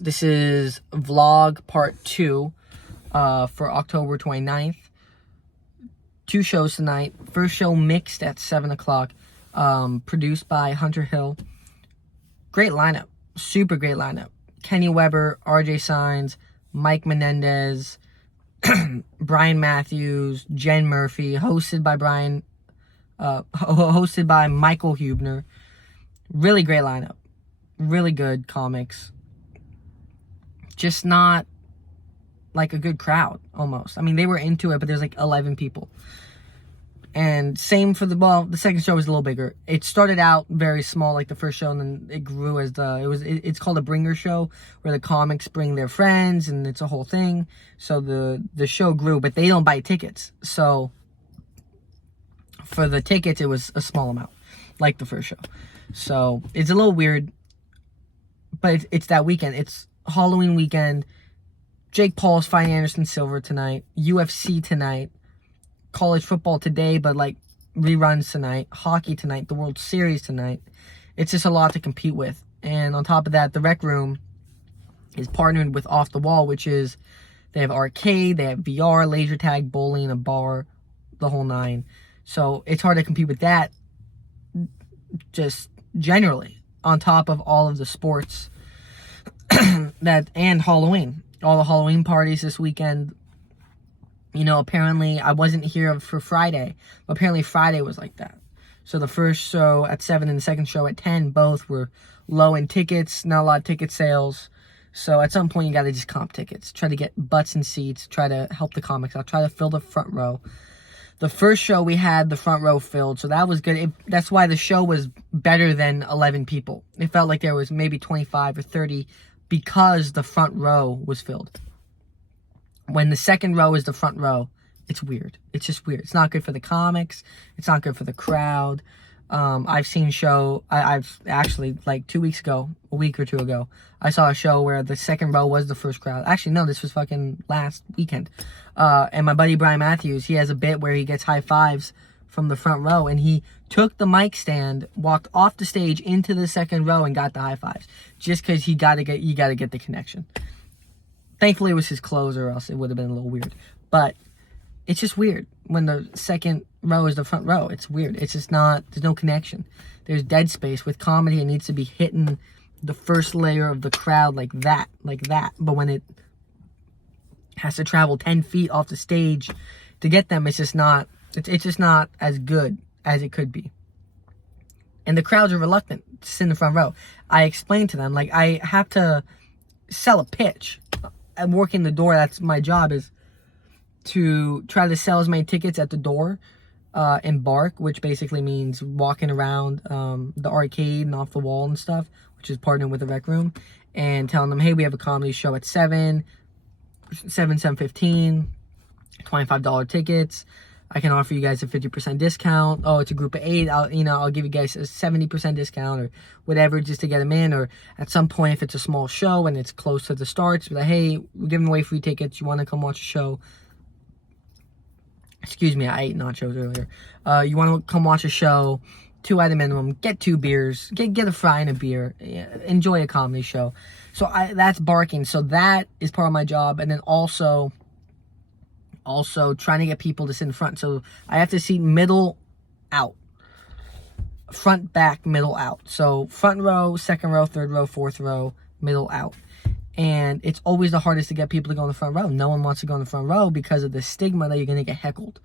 This is vlog part 2 for October 29th. 2 shows tonight. First show mixed at 7 o'clock, produced by Hunter Hill. Great lineup. Super great lineup. Kenny Weber, RJ Signs, Mike Menendez, Brian Matthews, Jen Murphy, hosted by Michael Hubner. Really great lineup. Really good comics. Just not like a good crowd, almost. I mean, they were into it, but there's like 11 people. And same for the second show was a little bigger. It started out very small, like the first show, and then it grew as it's called a bringer show, where the comics bring their friends, and it's a whole thing. So the show grew, but they don't buy tickets. So for the tickets, it was a small amount, like the first show. So it's a little weird, but it's that weekend. It's Halloween weekend. Jake Paul's fighting Anderson Silva tonight. UFC tonight. College football today, but like reruns tonight. Hockey tonight. The World Series tonight. It's just a lot to compete with. And on top of that, the Rec Room is partnered with Off the Wall, which is, they have arcade, they have VR, laser tag, bowling, a bar, the whole nine. So it's hard to compete with that, just generally, on top of all of the sports and Halloween. All the Halloween parties this weekend. You know, apparently I wasn't here for Friday, but apparently Friday was like that. So the first show at 7 and the second show at 10, both were low in tickets, not a lot of ticket sales. So at some point you got to just comp tickets, try to get butts and seats, try to help the comics out, try to fill the front row. The first show we had the front row filled, so that was good. That's why the show was better than 11 people. It felt like there was maybe 25 or 30 because the front row was filled. When the second row is the front row, it's weird. It's just weird. It's not good for the comics. It's not good for the crowd. I've actually, like 2 weeks ago, a week or two ago, I saw a show where the second row was the first crowd. Actually, no, this was fucking last weekend. And my buddy Brian Matthews, he has a bit where he gets high fives from the front row, and he took the mic stand, walked off the stage into the second row, and got the high fives, just because you gotta get the connection. Thankfully, it was his clothes, or else it would have been a little weird. But it's just weird when the second row is the front row. It's weird. It's just not, there's no connection. There's dead space. With comedy, it needs to be hitting the first layer of the crowd like that. But when it has to travel 10 feet off the stage to get them, it's just not as good as it could be. And the crowds are reluctant to sit in the front row. I explained to them, like, I have to sell a pitch. I'm working the door. That's my job, is to try to sell as many tickets at the door, embark, which basically means walking around the arcade and off the wall and stuff, which is partnering with the Rec Room, and telling them, hey, we have a comedy show at 7:15, $25 tickets. I can offer you guys a 50% discount. Oh, it's a group of 8. I'll give you guys a 70% discount or whatever, just to get them in. Or at some point, if it's a small show and it's close to the starts, be like, hey, we're giving away free tickets. You want to come watch a show? Excuse me, I ate nachos earlier. You want to come watch a show? 2 at a minimum. Get 2 beers. Get a fry and a beer. Enjoy a comedy show. So that's barking. So that is part of my job. And then also trying to get people to sit in front. So I have to seat middle out. Front, back, middle, out. So front row, second row, third row, fourth row, middle, out. And it's always the hardest to get people to go in the front row. No one wants to go in the front row because of the stigma that you're going to get heckled.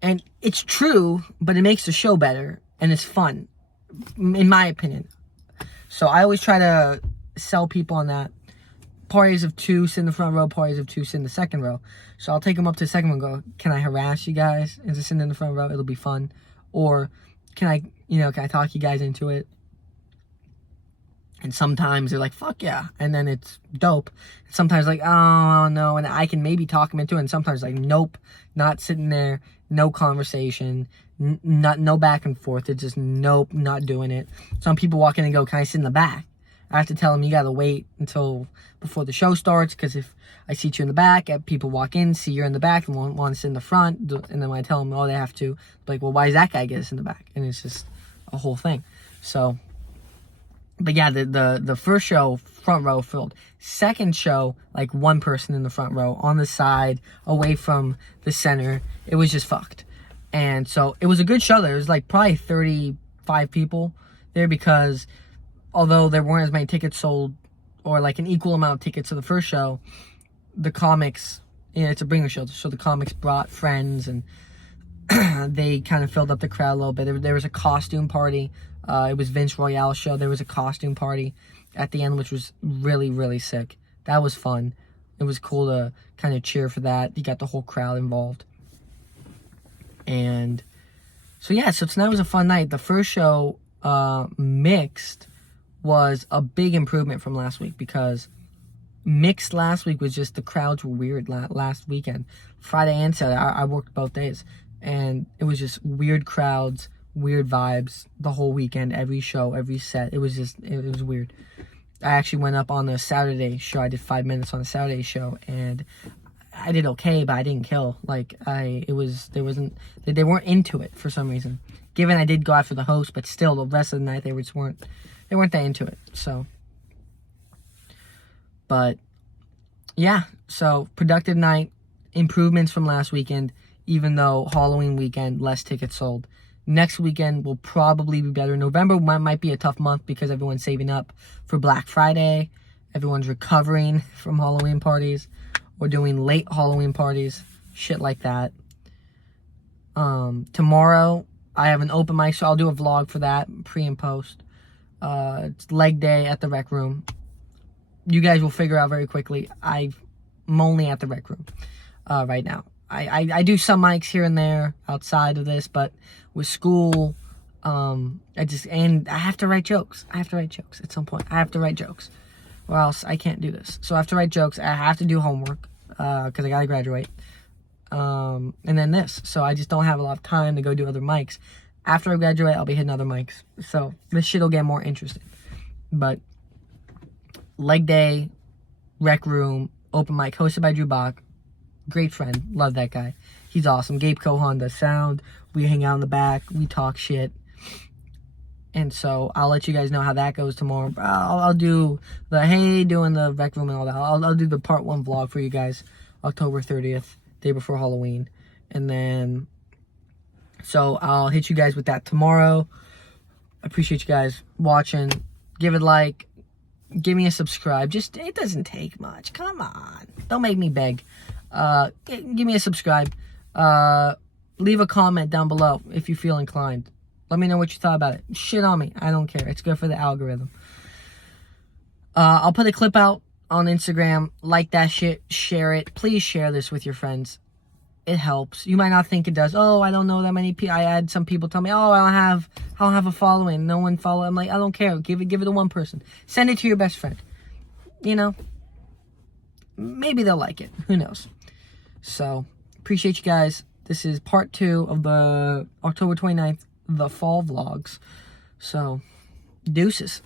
And it's true, but it makes the show better. And it's fun, in my opinion. So I always try to sell people on that. Parties of 2 sit in the front row, parties of 2 sit in the second row. So I'll take them up to the second row and go, can I harass you guys into sitting in the front row? It'll be fun. Or can I talk you guys into it? And sometimes they're like, fuck yeah. And then it's dope. Sometimes like, oh no. And I can maybe talk them into it. And sometimes like, nope, not sitting there. No conversation. No back and forth. It's just nope, not doing it. Some people walk in and go, can I sit in the back? I have to tell them you gotta wait until before the show starts, because if I seat you in the back, people walk in, see you're in the back, and want to sit in the front, and then when I tell them, oh, they have to, like, well, why does that guy get us in the back? And it's just a whole thing. So But yeah, the first show, front row filled. Second show, like one person in the front row, on the side, away from the center. It was just fucked. And so it was a good show there. It was like probably 35 people there, because although there weren't as many tickets sold, or like an equal amount of tickets to the first show, the comics, it's a bringer show, so the comics brought friends, and they kind of filled up the crowd a little bit. There was a costume party. It was Vince Royale's show. There was a costume party at the end, which was really, really sick. That was fun. It was cool to kind of cheer for that. You got the whole crowd involved. And so, yeah, so tonight was a fun night. The first show, mixed, was a big improvement from last week, because mixed last week was just, the crowds were weird last weekend. Friday and Saturday, I worked both days. And it was just weird crowds, weird vibes the whole weekend, every show, every set. It was weird. I actually went up on the Saturday show. I did 5 minutes on the Saturday show, and I did okay, but I didn't kill. Like, they weren't into it for some reason. Given I did go after the host, but still, the rest of the night, they weren't that into it. So, but yeah, so productive night, improvements from last weekend, even though Halloween weekend, less tickets sold. Next weekend will probably be better. November might be a tough month, because everyone's saving up for Black Friday. Everyone's recovering from Halloween parties, or doing late Halloween parties, shit like that. Tomorrow, I have an open mic, so I'll do a vlog for that, pre and post. It's leg day at the rec room. You guys will figure out very quickly, I'm only at the rec room right now. I do some mics here and there outside of this, but with school, and I have to write jokes. I have to write jokes at some point. I have to write jokes, or else I can't do this. So I have to write jokes. I have to do homework, because I gotta graduate. And then this. So I just don't have a lot of time to go do other mics. After I graduate, I'll be hitting other mics. So this shit will get more interesting. But leg day, rec room, open mic, hosted by Drew Bach. Great friend. Love that guy. He's awesome. Gabe Cohan does sound. We hang out in the back. We talk shit. And so I'll let you guys know how that goes tomorrow. I'll do the doing the rec room and all that. I'll do the part 1 vlog for you guys. October 30th, day before Halloween. And then, so I'll hit you guys with that tomorrow. I appreciate you guys watching. Give it a like. Give me a subscribe. It doesn't take much. Come on. Don't make me beg. Give me a subscribe. Leave a comment down below if you feel inclined. Let me know what you thought about it. Shit on me. I don't care. It's good for the algorithm. I'll put a clip out on Instagram. Like that shit. Share it. Please share this with your friends. It helps. You might not think it does. Oh, I don't know that many people. I had some people tell me, oh, I don't have a following. No one follow. I'm like, I don't care. Give it to one person. Send it to your best friend. You know, maybe they'll like it. Who knows? So, appreciate you guys. This is part 2 of the October 29th, the fall vlogs. So, deuces.